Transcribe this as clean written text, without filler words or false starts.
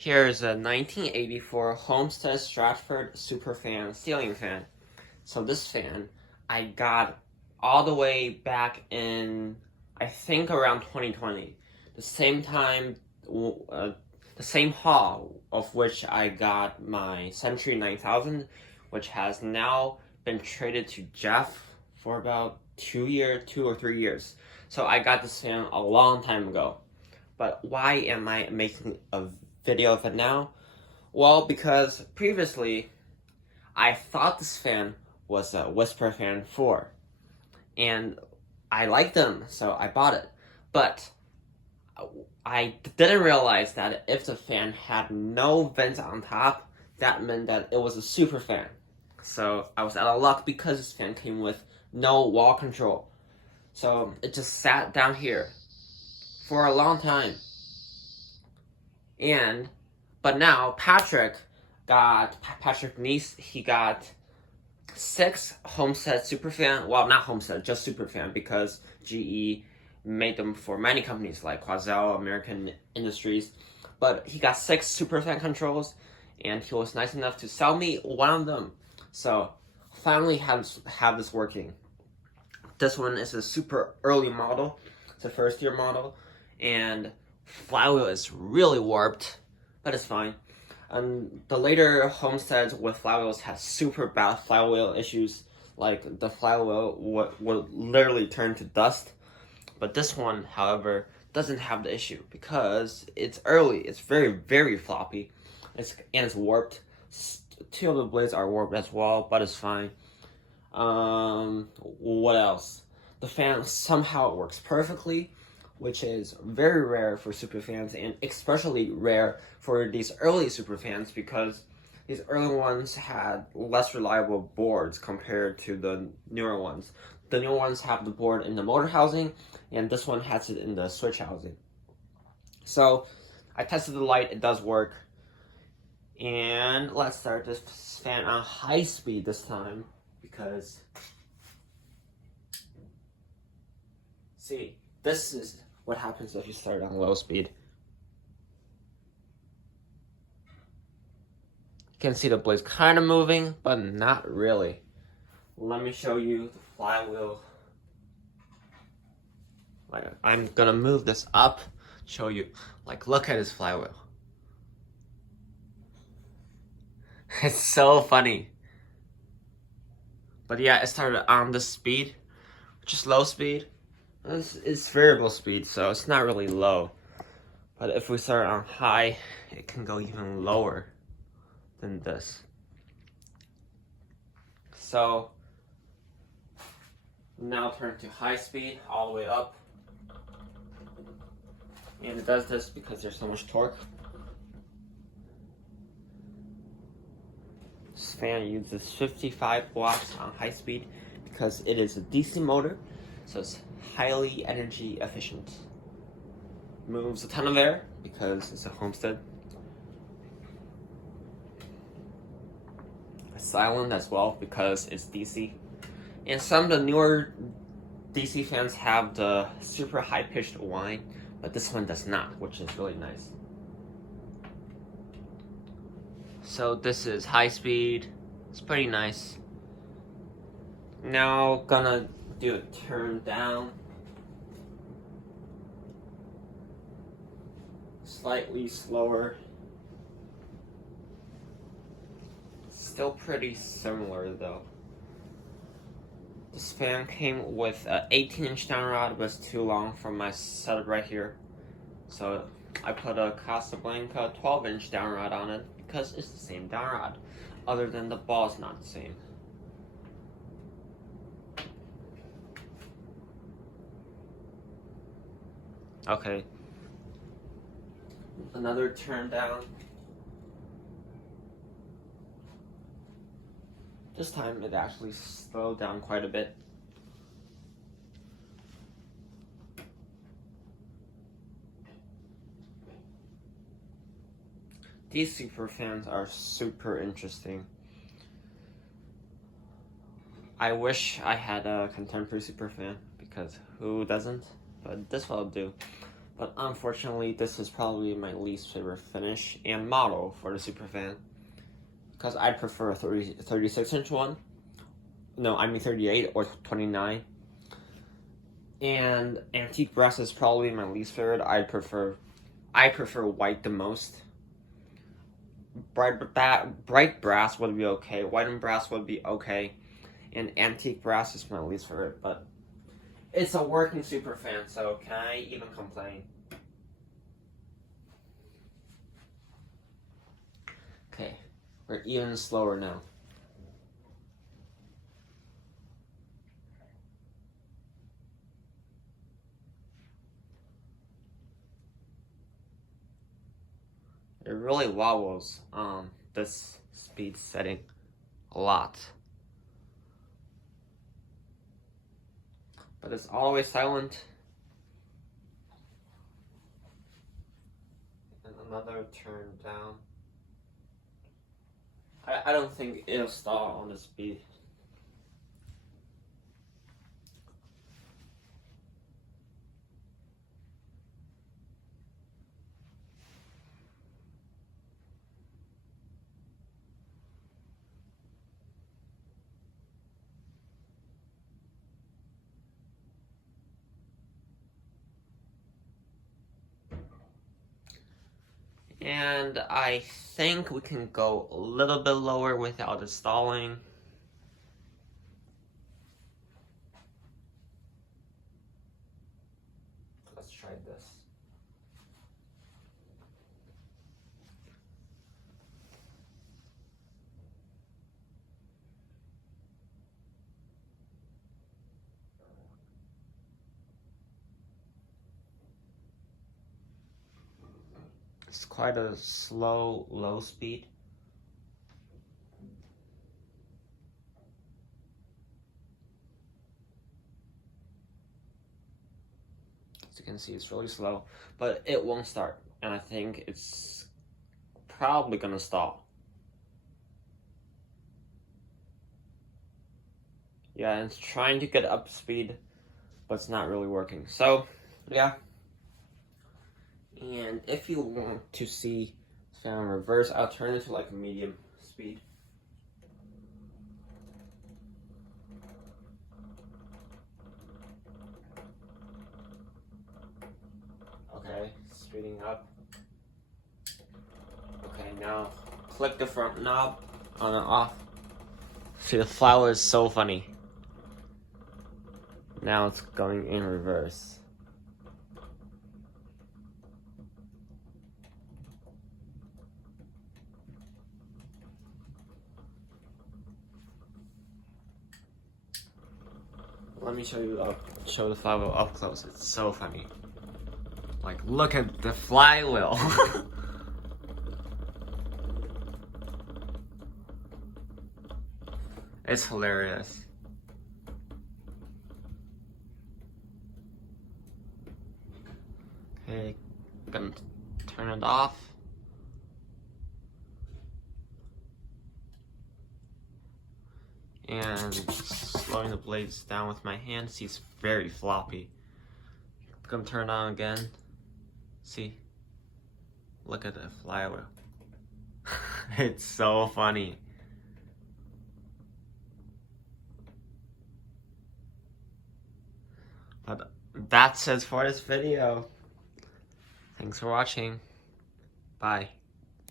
Here's a 1984 Homestead Stratford Superfan ceiling fan. So this fan I got all the way back in, I think, around 2020. The same time, the same haul of which I got my Century 9000, which has now been traded to Jeff for about 2 or 3 years. So I got this fan a long time ago. But why am I making a video of it now? Well, because previously I thought this fan was a Whisper Fan 4, and I liked them, so I bought it. But I didn't realize that if the fan had no vents on top, that meant that it was a super fan. So I was out of luck because this fan came with no wall control. So it just sat down here for a long time. But now Patrick Nice, he got 6 Homestead Superfan. Well, not Homestead, just Superfan, because GE made them for many companies like Quazell, American Industries. But he got 6 Superfan controls, and he was nice enough to sell me one of them. So finally have this working. This one is a super early model. It's a first year model, and flywheel is really warped, but it's fine. The later Homesteads with flywheels had super bad flywheel issues, like the flywheel would literally turn to dust. But this one, however, doesn't have the issue because it's early. It's very, very floppy. It's warped. 2 of the blades are warped as well, but it's fine. What else? The fan somehow works perfectly, which is very rare for superfans, and especially rare for these early superfans because these early ones had less reliable boards compared to the newer ones. The newer ones have the board in the motor housing, and this one has it in the switch housing. So I tested the light, it does work. And let's start this fan on high speed this time, because see, this is what happens if you start on low speed. You can see the blades kind of moving, but not really. Let me show you the flywheel. Like, I'm gonna move this up, show you. Like, look at this flywheel. It's so funny. But yeah, it started on the speed, which is low speed. It's variable speed, so it's not really low. But if we start on high, it can go even lower than this. So now turn to high speed all the way up. And it does this because there's so much torque. This fan uses 55 watts on high speed because it is a DC motor, so it's highly energy efficient. Moves a ton of air because it's a Homestead. It's silent as well because it's DC. And some of the newer DC fans have the super high-pitched whine, but this one does not, which is really nice. So this is high speed. It's pretty nice. Now gonna do a turn down. Slightly slower. Still pretty similar though. This fan came with an 18-inch downrod, but it's too long for my setup right here. So I put a Casablanca 12-inch downrod on it because it's the same downrod, other than the ball is not the same. Okay. Another turn down. This time it actually slowed down quite a bit. These super fans are super interesting. I wish I had a contemporary super fan because who doesn't? But this will do. But unfortunately, this is probably my least favorite finish and model for the Superfan. Because I'd prefer a 36-inch one. No, I mean 38 or 29. And antique brass is probably my least favorite. I prefer white the most. Bright brass would be okay. White and brass would be okay. And antique brass is my least favorite, but it's a working Superfan, so can I even complain? Okay, we're even slower now. It really wobbles this speed setting a lot. But it's always silent. And another turn down. I don't think it'll stall on the speed. And I think we can go a little bit lower without it stalling. Let's try this. It's quite a slow, low speed. As you can see, it's really slow, but it won't start. And I think it's probably gonna stall. Yeah, it's trying to get up speed, but it's not really working. So, yeah. And if you want to see the fan reverse, I'll turn it to like medium speed. Okay, speeding up. Okay, now click the front knob on and off. See, the flower is so funny. Now it's going in reverse. Let me show the flywheel up close. It's so funny. Like, look at the flywheel. It's hilarious. Okay, gonna turn it off. And slowing the blades down with my hand. See, it's very floppy. Gonna turn it on again. See? Look at the flywheel. It's so funny. But that's it for this video. Thanks for watching. Bye.